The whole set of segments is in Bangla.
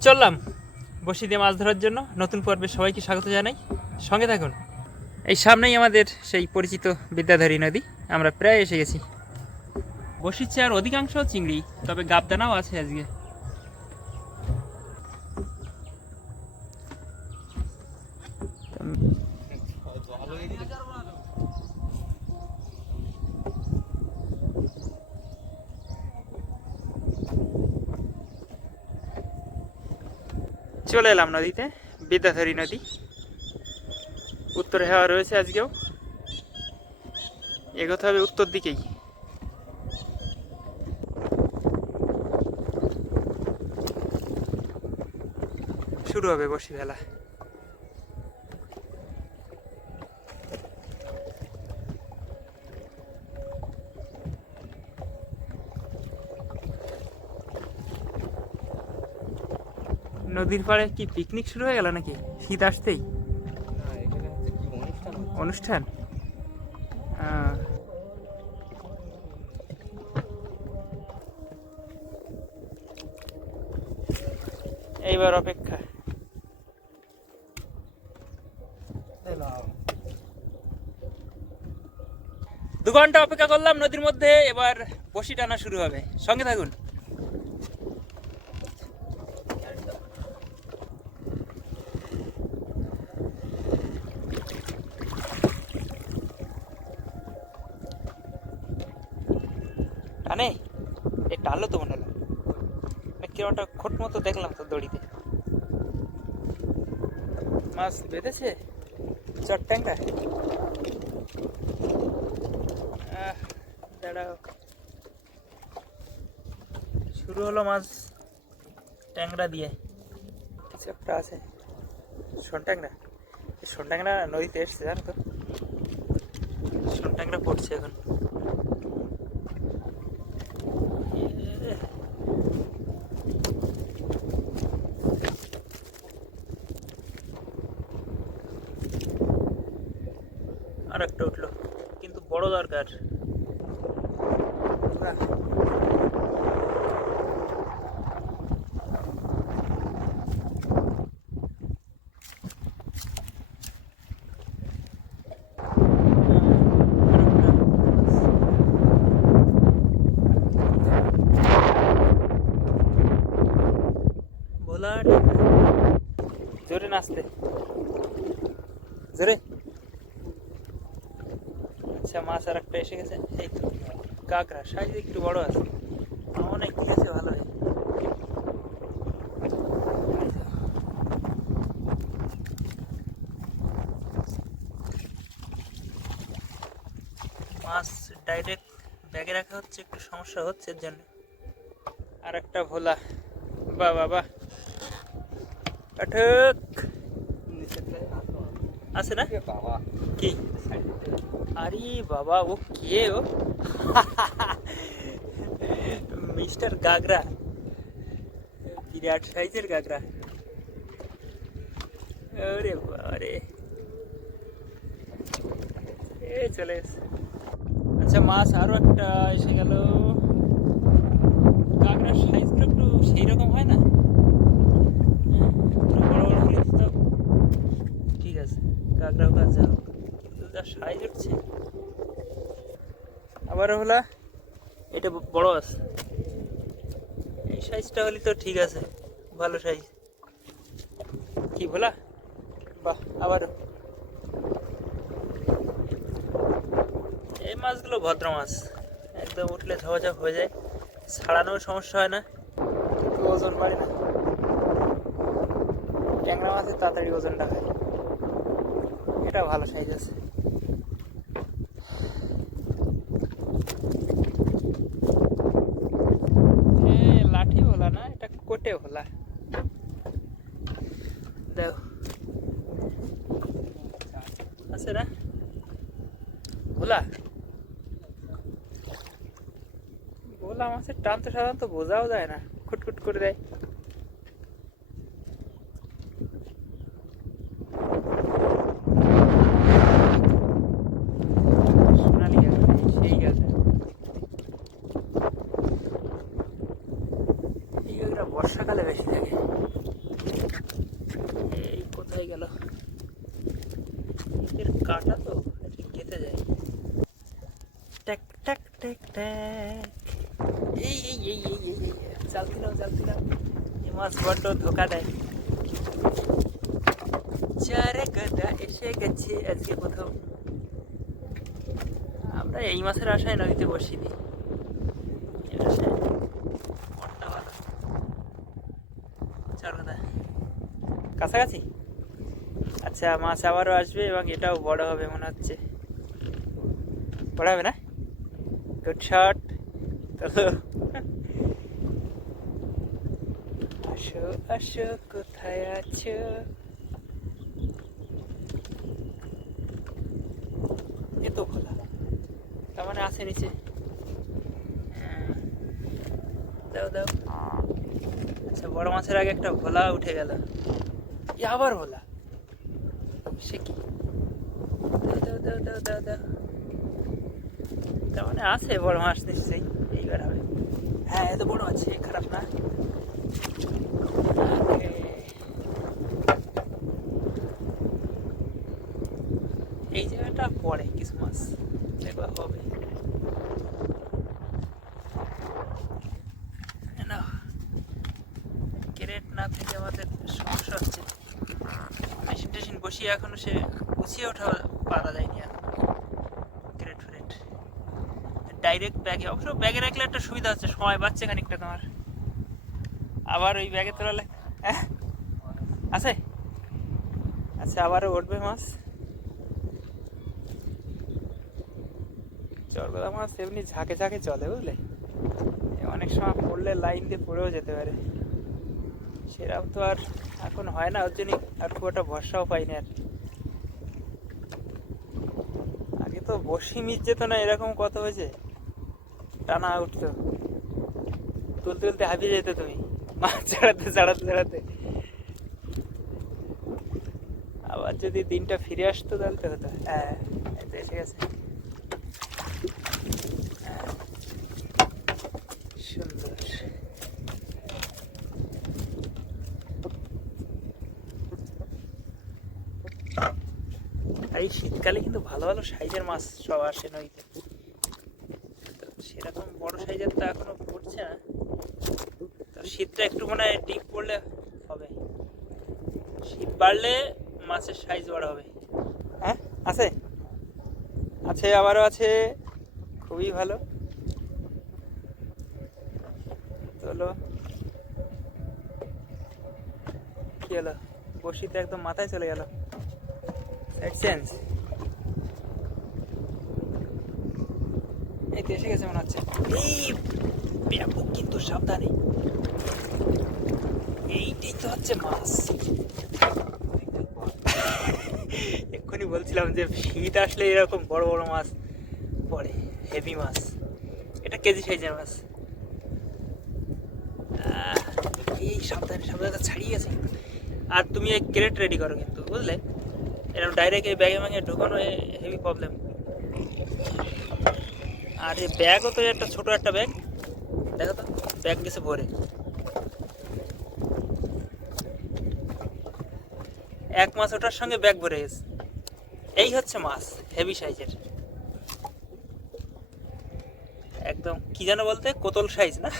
চললাম। বসি দিয়ে মাছ ধরার জন্য নতুন পর্বে সবাইকে স্বাগত জানাই। সঙ্গে থাকুন। এই সামনেই আমাদের সেই পরিচিত বিদ্যাধরী নদী। আমরা প্রায় এসে গেছি। বসিচ্ছে আর অধিকাংশ চিংড়ি, তবে গাবদানাও আছে আজকে। চলে এলাম নদীতে, বিদ্যাধরী নদী। উত্তর হাওয়া রয়েছে আজকেও। এগোতে হবে উত্তর দিকেই। শুরু হবে বসি ভেলা নদীর পাড়ে কি পিকনিক শুরু হয়ে গেল নাকি? শীত আসতেই? অনুষ্ঠান? এইবার অপেক্ষা। দু ঘণ্টা অপেক্ষা করলাম নদীর মধ্যে, এবার বসি টানা শুরু হবে। সঙ্গে থাকুন টানে এ টানলো তো মনে হলো। কিরম খোট মতো দেখলাম তো দড়িতে। মাছ বেঁধেছে? চট্টাংরা আহ, দাঁড়াও। শুরু হলো মাছ ট্যাংরা দিয়ে। কিছু একটা আছে। শোন ট্যাংরা। এই শোন ট্যাংরা নদীতে এসছে জানো তো? শোন ট্যাংরা পড়ছে এখন। আর একটা উঠল কিন্তু বড় দরকার। জোরে নাচতে জোরে আচ্ছা মাছ আর একটা এসে গেছে। এই তো, কাঁকড়া সাইজ একটু বড় আছে। অনেক দিয়েছে ভালো হয় মাছ ডাইরেক্ট ব্যাগে রাখা হচ্ছে, একটু সমস্যা হচ্ছে এর জন্য। আর একটা ভোলা বা বাবা কাঠক আছে না কি আরে বাবা ও কে ও মিস্টার গাগরা বিরাট সাইজের গাগরা আরে বারে এ চলে এসছে। আচ্ছা মাছ আরও একটা এসে গেল কাঁকড়ার সাইজগুলো একটু সেই রকম হয় না হ্যাঁ, একটু বড় বড় হলে তো ঠিক আছে কাঁকড়াও কাজ যাও কিন্তু যা সাইজ উঠছে আবারও হলা এটা বড় আছে। এই সাইজটা হলে তো ঠিক আছে, ভালো সাইজ কি বলা? বাহ, আবারও। এই মাছগুলো ভদ্র মাছ। একদম উঠলে ঝাপাঝাপ হয়ে যায়। ছাড়ানোর সমস্যা হয় না। কিন্তু ওজন বাড়ে না। ট্যাংরা মাছের তাড়াতাড়ি ওজনটা হয়। এটা ভালো সাইজ আছে এ, লাঠি ভোলা না কোটে ভোলা দেখ আছে না? ভোলা ভোলা মাছের টান তো সাধারণত বোঝাও যায় না, খুটখুট করে দেয় সোনালি গাছ সেই গাছ এই গাছটা বর্ষাকালে বেশি থাকে গেল এদের কাটা তো একটু কেটে যায় ট্যাক ট্যাক ট্যাক ট্যাক এই এই এই এই এই মাছ ধোকা দেয়। চারে এসে গেছে আজকে আমরা এই মাসের আশায় নদীতে বসি দিই এর আশায়। বড্ড ভালো। চার কথা কাছাকাছি? আচ্ছা মাছ আবারও আসবে এবং এটাও বড় হবে মনে হচ্ছে। বড় হবে না? গুড শট চলো আসো আসো কোথায় আছো এ তো খোলা। তার মানে আছে নিচে। হ্যাঁ। দাও দাও। আচ্ছা বড় মাছের আগে একটা ভোলা উঠে গেল। আবার ভোলা? সে কি? দাও দাও দাও দাও দাও। তার মানে আছে, বড় মাছ নিশ্চয়ই এইবার হবে। হ্যাঁ এত বড় আছে খারাপ না। এই জায়গাটা পড়ে কিছু মাছ। দেখবা হবে। না। ক্যারেট না থেকে আমাদের সমস্যা হচ্ছে। মেশিন টেশিন বসিয়ে এখনও সে ডাইরেক্ট ব্যাগে অবশ্য ব্যাগে রাখলে একটা সুবিধা হচ্ছে সময় বাচ্চা খানিকটা তোমার। আবার ওই ব্যাগে তোলালে আছে? আচ্ছা আবারও উঠবে মাছ। চরগদা মাছ এমনি ঝাঁকে ঝাঁকে চলে, বুঝলে? অনেক সময় পড়লে লাইন দিয়ে পড়েও যেতে পারে। সেরকম তো আর এখন হয় না, ওর জন্যই আর খুব একটা ভরসাও পাইনি আর। আগে তো বসি মিট যেত না, এরকম কত হয়েছে। টানা উঠতো তুলতে তুলতে হাবিয়ে যেত তুমি। মাছ ছাড়াতে ছাড়াতে ছাড়াতে। আবার যদি দিনটা ফিরে আসতো তাহলে তো হতো। হ্যাঁ এসে গেছে। সুন্দর। এই শীতকালে কিন্তু ভালো ভালো সাইজের মাছ সব আসে নদীতে। তো সেরকম তো এখনও পড়ছে না। তো শীতটা একটু মনে ডিপ পড়লে হবে। শীত বাড়লে মাছের সাইজ বড় হবে। হ্যাঁ? আছে? আছে আবারও আছে। খুবই ভালো। চলো। কি হলো? বসিতে একদম মাথায় চলে গেল। সাইড চেঞ্জ এই তো এসে গেছে মনে হচ্ছে। ব্যাপক কিন্তু সাবধানে। এইটাই তো হচ্ছে মাছ। এক্ষুনি বলছিলাম যে শীত আসলে এরকম বড় বড় মাছ পড়ে হেভি মাছ। এটা কেজি সাইজের মাছ। এই সাবধানে সাবধানে ছাড়িয়ে গেছে। আর তুমি এই ক্রেট রেডি করো কিন্তু, বুঝলে? এরকম ডাইরেক্ট এই ব্যাগে ব্যাগে ঢোকানো হেভি প্রবলেম আর এই ব্যাগও তো একটা ছোট একটা ব্যাগ। দেখো তো ব্যাগ গেছে ভরে এক মাস ওটার সঙ্গে ব্যাগ ভরে গেছে। এই হচ্ছে মাছ হেভি সাইজের একদম কি যেন বলতে কোতল সাইজ না?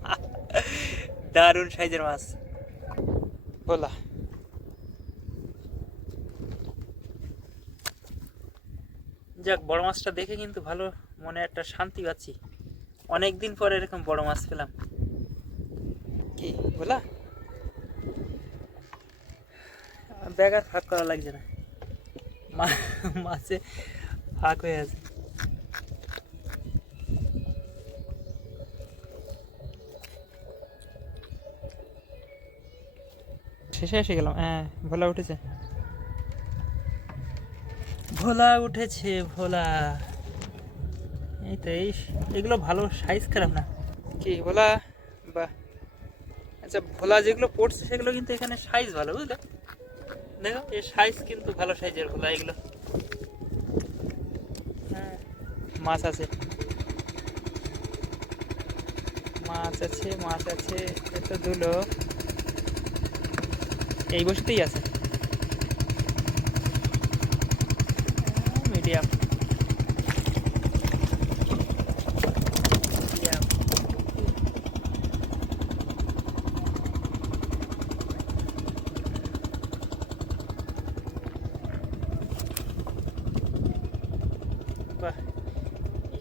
দারুণ সাইজের মাছ। বলা। যাক বড় মাছটা দেখে কিন্তু ভালো মনে একটা শান্তি পাচ্ছি। অনেক দিন পরে এরকম বড় মাছ পেলাম। কি বলা ব্যাগ আর ফাঁক করা লাগছে না। মাছে ফাঁক হয়ে আছে। শেষে এসে গেলাম। হ্যাঁ ভোলা উঠেছে। ভোলা উঠেছে, ভোলা। এই তো এই এগুলো ভালো সাইজ খারাপ না। কি ভোলা? বা আচ্ছা ভোলা যেগুলো পড়ছে সেগুলো কিন্তু এখানে সাইজ ভালো, বুঝলে? দেখো, এই সাইজ কিন্তু ভালো সাইজের ভোলা এগুলো। হ্যাঁ মাছ আছে। মাছ আছে মাছ আছে এত দুলো এই বসতেই আছে। হ্যাঁ, মিডিয়াম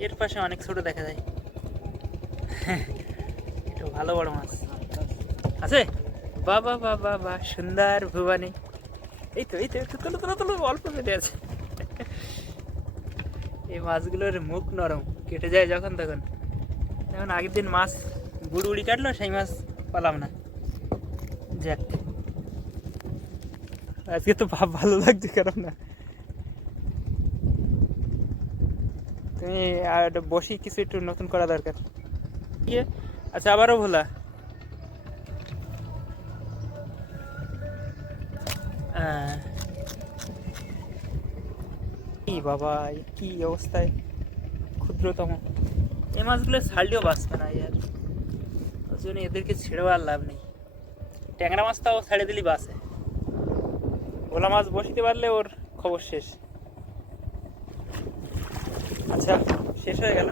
এর পাশে অনেক ছোট দেখা যায়। একটু ভালো বড় মাছ। আছে? বাবা বাবা বা সুন্দর ভুবানি। এই তো এই তো, একটু তোলো তোলো তোলো, অল্প কেটে আছে। এই মাছগুলোর মুখ নরম, কেটে যায় যখন তখন। যেমন আগের দিন মাছ গুড় উড়ি কাটলো, সেই মাছ পালাম না। যাক। আজকে তো ভাব ভালো লাগছে, কারণ না। তুমি আর বসি কিছু একটু নতুন করা দরকার। ইয়ে আচ্ছা আবারও ভোলা। কি বাবা কি অবস্থায়? ক্ষুদ্রতম। এই মাছগুলো ছাড়লেও বাঁচবে না ইয়ার ওই জন্য এদেরকে ছেড়েও আর লাভ নেই। ট্যাংরা মাছটাও ছেড়ে দিলেই বাঁচে। ভোলা মাছ বসিতে পারলে ওর খবর শেষ। আচ্ছা শেষ হয়ে গেল।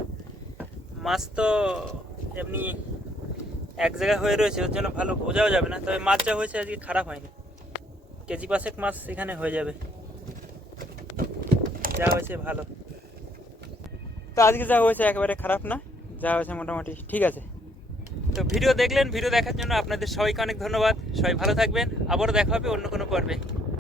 মাছ তো এমনি এক জায়গায় হয়ে রয়েছে, ওর জন্য ভালো বোঝাও যাবে না। তবে মাছ যা হয়েছে আজকে খারাপ হয়নি। কেজি পাঁচেক মাছ এখানে হয়ে যাবে। যা হয়েছে ভালো। তো আজকে যা হয়েছে একেবারে খারাপ না, যা হয়েছে মোটামুটি ঠিক আছে। তো ভিডিও দেখলেন, ভিডিও দেখার জন্য আপনাদের সবাইকে অনেক ধন্যবাদ। সবাই ভালো থাকবেন, আবারও দেখা হবে অন্য কোনো পর্বে।